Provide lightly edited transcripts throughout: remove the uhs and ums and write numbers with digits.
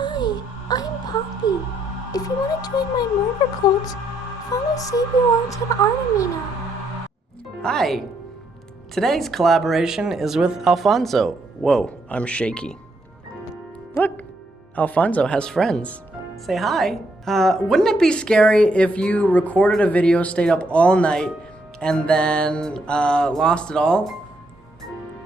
Hi, I'm Poppy. If you want to join my murder cult, follow Xabio Arts on Artemino. Hi! Today's collaboration is with Alfonzo. Whoa, I'm shaky. Look, Alfonzo has friends. Say hi. Wouldn't it be scary if you recorded a video, stayed up all night, and then lost it all?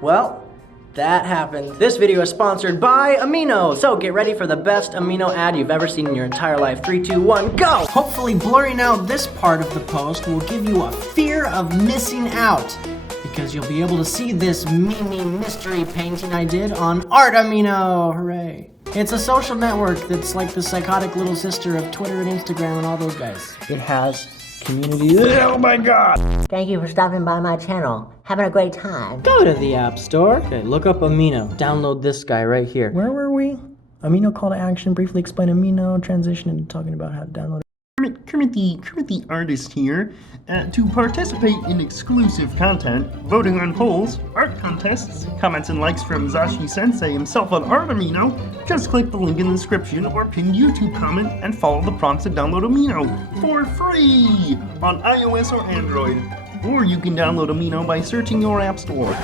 Well, that happened. This video is sponsored by Amino. So get ready for the best Amino ad you've ever seen in your entire life. 3, 2, 1, go! Hopefully blurring out this part of the post will give you a fear of missing out, because you'll be able to see this mini mystery painting I did on Artemino. Hooray. It's a social network that's like the psychotic little sister of Twitter and Instagram and all those guys. It has community. Oh my god! Thank you for stopping by my channel. Having a great time. Go to the App Store. Okay, look up Amino. Download this guy right here. Where were we? Amino call to action. Briefly explain Amino. Transition into talking about how to download it. Kermit the artist here. To participate in exclusive content, voting on polls, art contests, comments and likes from Zashi Sensei himself on Artemino, just click the link in the description or pinned YouTube comment and follow the prompts to download Amino for free on iOS or Android. Or you can download Amino by searching your app store.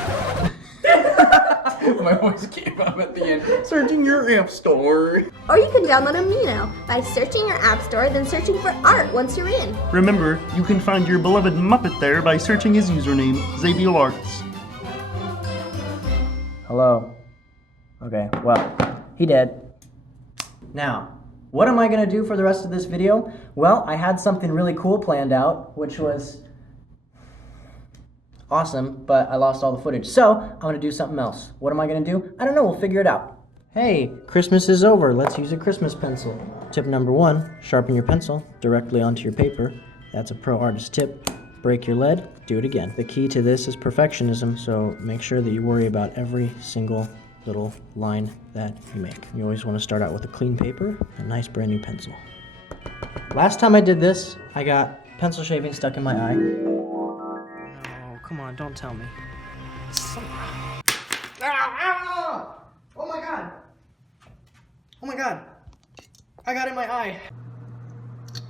My voice came up at the end. Searching your app store. Or you can download Amino by searching your app store, then searching for art once you're in. Remember, you can find your beloved Muppet there by searching his username, Xabio Arts. Hello. Okay, well, he did. Now, what am I gonna do for the rest of this video? Well, I had something really cool planned out, which was awesome, but I lost all the footage. So, I'm gonna do something else. What am I gonna do? I don't know, we'll figure it out. Hey, Christmas is over. Let's use a Christmas pencil. Tip number 1, sharpen your pencil directly onto your paper. That's a pro artist tip. Break your lead, do it again. The key to this is perfectionism, so make sure that you worry about every single little line that you make. You always wanna start out with a clean paper, a nice brand new pencil. Last time I did this, I got pencil shaving stuck in my eye. Come on, don't tell me. Oh my god! Oh my god! I got it in my eye!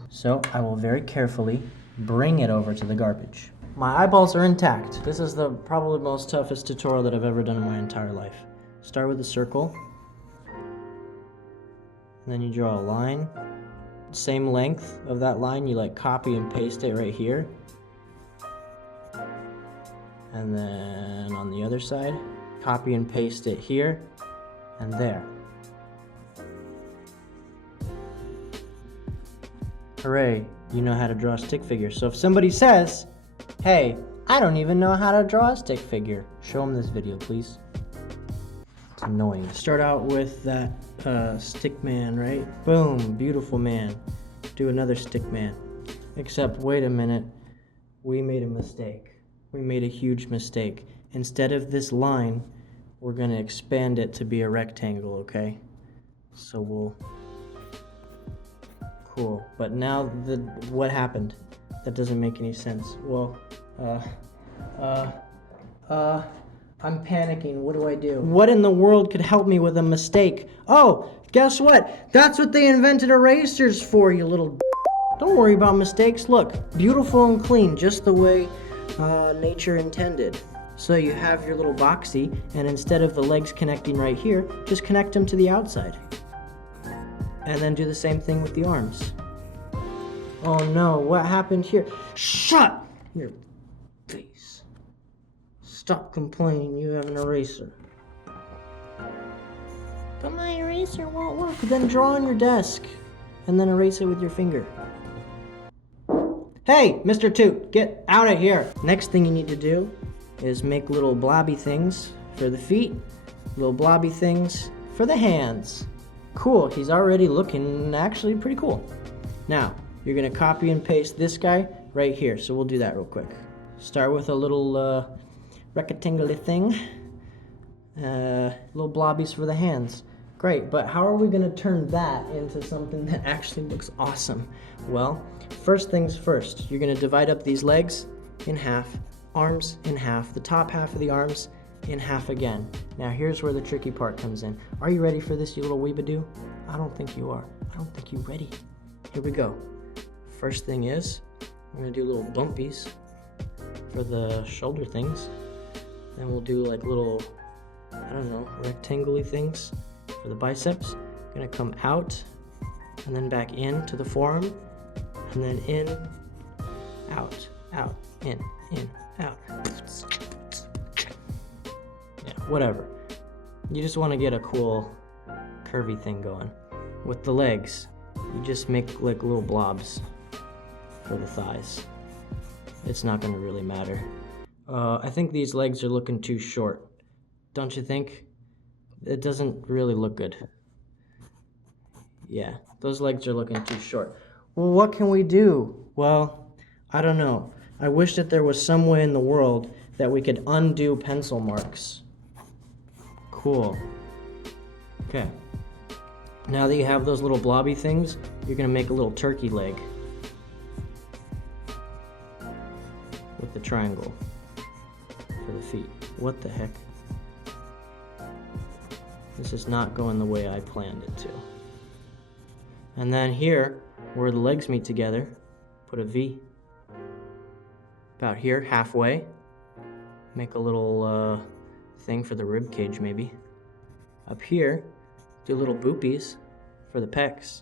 So, I will very carefully bring it over to the garbage. My eyeballs are intact. This is the probably most toughest tutorial that I've ever done in my entire life. Start with a circle. And then you draw a line. Same length of that line, you copy and paste it right here. And then on the other side, copy and paste it here and there. Hooray, you know how to draw a stick figure. So if somebody says, hey, I don't even know how to draw a stick figure, show them this video, please. It's annoying. Start out with that stick man, right? Boom, beautiful man. Do another stick man. Except, wait a minute, we made a mistake. We made a huge mistake. Instead of this line, we're going to expand it to be a rectangle, okay? So we'll... Cool. But now, what happened? That doesn't make any sense. Well, I'm panicking. What do I do? What in the world could help me with a mistake? Oh, guess what? That's what they invented erasers for, you little... Don't worry about mistakes. Look, beautiful and clean, just the way nature intended. So you have your little boxy, and instead of the legs connecting right here, just connect them to the outside. And then do the same thing with the arms. Oh no, what happened here? Shut your face. Stop complaining, you have an eraser. But my eraser won't work. Then draw on your desk, and then erase it with your finger. Hey, Mr. Toot, get out of here. Next thing you need to do is make little blobby things for the feet, little blobby things for the hands. Cool, he's already looking actually pretty cool. Now, you're gonna copy and paste this guy right here, so we'll do that real quick. Start with a little rectangular thing, little blobbies for the hands. Great, but how are we gonna turn that into something that actually looks awesome? Well, first things first, you're gonna divide up these legs in half, arms in half, the top half of the arms in half again. Now here's where the tricky part comes in. Are you ready for this, you little weebadoo? I don't think you are. I don't think you're ready. Here we go. First thing is, I'm gonna do little bumpies for the shoulder things. Then we'll do like little, I don't know, rectangle-y things for the biceps. Gonna come out and then back in to the forearm, and then in, out, in, out. Yeah, whatever. You just want to get a cool curvy thing going. With the legs, you just make like little blobs for the thighs. It's not gonna really matter. I think these legs are looking too short. Don't you think? It doesn't really look good. Yeah, those legs are looking too short. Well, what can we do? Well, I don't know. I wish that there was some way in the world that we could undo pencil marks. Cool. Okay. Now that you have those little blobby things, you're gonna make a little turkey leg with the triangle for the feet. What the heck? This is not going the way I planned it to. And then here, where the legs meet together, put a V. About here, halfway. Make a little thing for the rib cage, maybe. Up here, do little boopies for the pecs.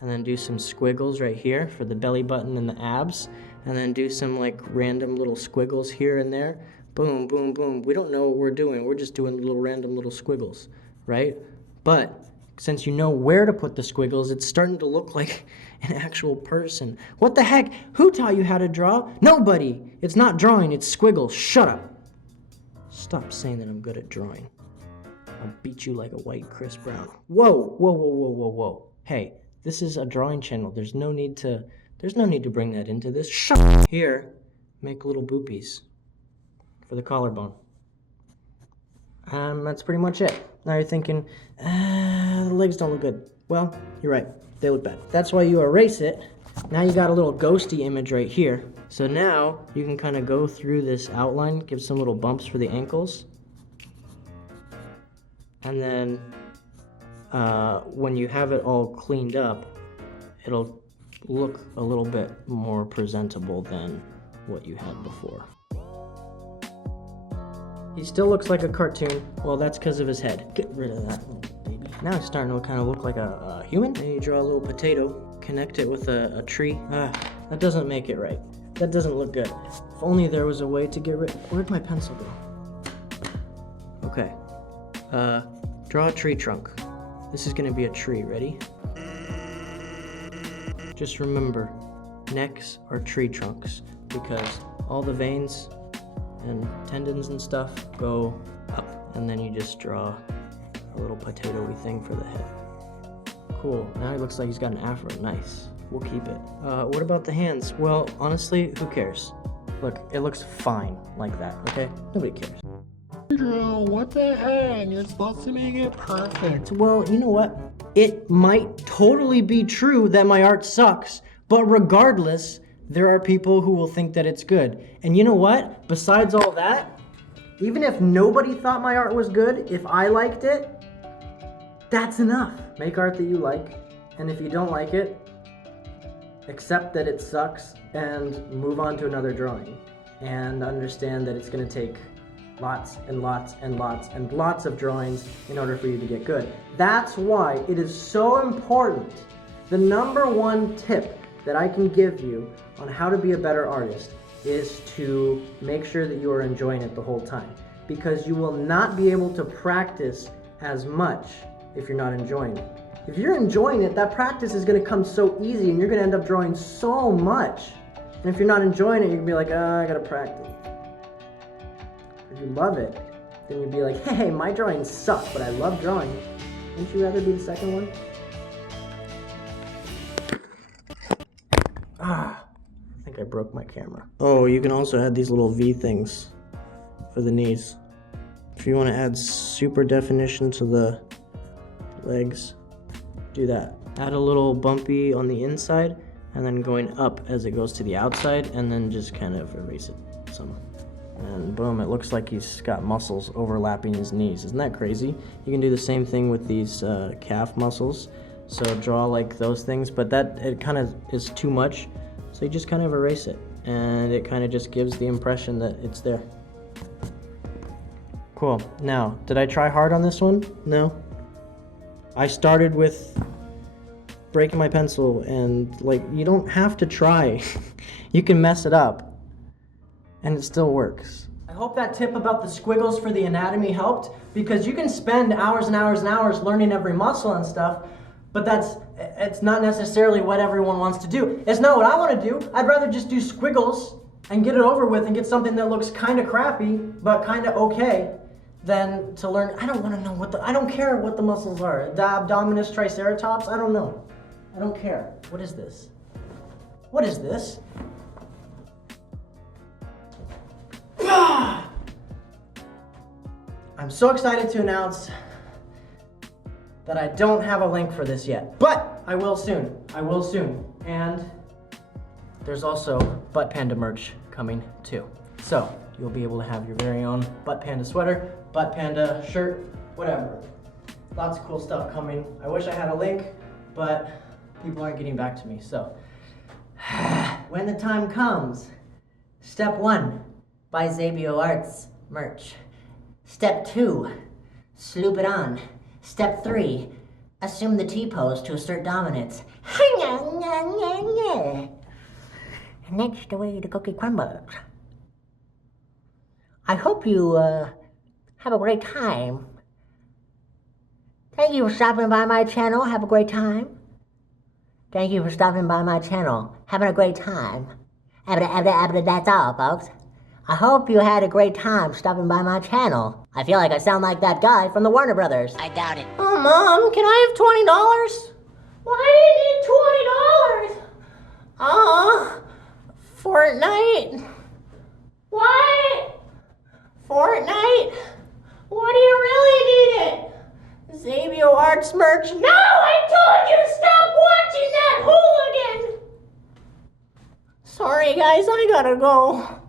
And then do some squiggles right here for the belly button and the abs. And then do some like random little squiggles here and there. Boom, boom, boom. We don't know what we're doing. We're just doing little random little squiggles, right? But since you know where to put the squiggles, it's starting to look like an actual person. What the heck? Who taught you how to draw? Nobody. It's not drawing, it's squiggles. Shut up. Stop saying that I'm good at drawing. I'll beat you like a white Chris Brown. Whoa, whoa, whoa, whoa, whoa, whoa. Hey, this is a drawing channel. There's no need to bring that into this. Shut up. Here, make little boopies for the collarbone. That's pretty much it. Now you're thinking, the legs don't look good. Well, you're right, they look bad. That's why you erase it. Now you got a little ghosty image right here. So now you can kind of go through this outline, give some little bumps for the ankles. And then when you have it all cleaned up, it'll look a little bit more presentable than what you had before. He still looks like a cartoon. Well, that's because of his head. Get rid of that little baby. Now he's starting to kind of look like a human. And you draw a little potato, connect it with a tree. That doesn't make it right. That doesn't look good. If only there was a way to get rid... Where'd my pencil go? Okay. Draw a tree trunk. This is gonna be a tree. Ready? Just remember, necks are tree trunks because all the veins and tendons and stuff go up, and then you just draw a little potato-y thing for the head. Cool. Now he looks like he's got an afro. Nice. We'll keep it. What about the hands? Well, honestly, who cares? Look, it looks fine like that, okay? Nobody cares. Drew, what the heck? You're supposed to make it perfect. Well, you know what? It might totally be true that my art sucks, but regardless, there are people who will think that it's good. And you know what? Besides all that, even if nobody thought my art was good, if I liked it, that's enough. Make art that you like, and if you don't like it, accept that it sucks and move on to another drawing. And understand that it's gonna take lots and lots and lots and lots of drawings in order for you to get good. That's why it is so important. The number one tip that I can give you on how to be a better artist is to make sure that you are enjoying it the whole time, because you will not be able to practice as much if you're not enjoying it. If you're enjoying it, that practice is going to come so easy and you're going to end up drawing so much. And if you're not enjoying it, you're going to be like, I got to practice. If you love it, then you'd be like, hey, my drawings suck, but I love drawing. Wouldn't you rather be the second one? I think I broke my camera. Oh, you can also add these little V things for the knees. If you want to add super definition to the legs, do that. Add a little bumpy on the inside and then going up as it goes to the outside, and then just kind of erase it some. And boom, it looks like he's got muscles overlapping his knees. Isn't that crazy? You can do the same thing with these calf muscles. So draw like those things, but that it kind of is too much. So you just kind of erase it, and it kind of just gives the impression that it's there. Cool. Now, did I try hard on this one? No. I started with breaking my pencil, and like, you don't have to try. You can mess it up, and it still works. I hope that tip about the squiggles for the anatomy helped, because you can spend hours and hours and hours learning every muscle and stuff, but it's not necessarily what everyone wants to do. It's not what I want to do. I'd rather just do squiggles and get it over with and get something that looks kind of crappy, but kind of okay, than to learn. I don't want to know I don't care what the muscles are. The abdominis triceratops, I don't know. I don't care. What is this? What is this? I'm so excited to announce that I don't have a link for this yet, but I will soon. I will soon. And there's also Butt Panda merch coming too. So you'll be able to have your very own Butt Panda sweater, Butt Panda shirt, whatever. Lots of cool stuff coming. I wish I had a link, but people aren't getting back to me, so. When the time comes, step 1, buy Xabio Arts merch. Step 2, sloop it on. Step 3, assume the T-pose to assert dominance. And that's the way the cookie crumbles. I hope you have a great time. Thank you for stopping by my channel. Have a great time. Thank you for stopping by my channel. Having a great time. That's all, folks. I hope you had a great time stopping by my channel. I feel like I sound like that guy from the Warner Brothers. I doubt it. Oh, Mom, can I have $20? Why do you need $20? Fortnite. What? Fortnite? What do you really need it? Xabio Arts merch? No, I told you to stop watching that hooligan! Sorry guys, I gotta go.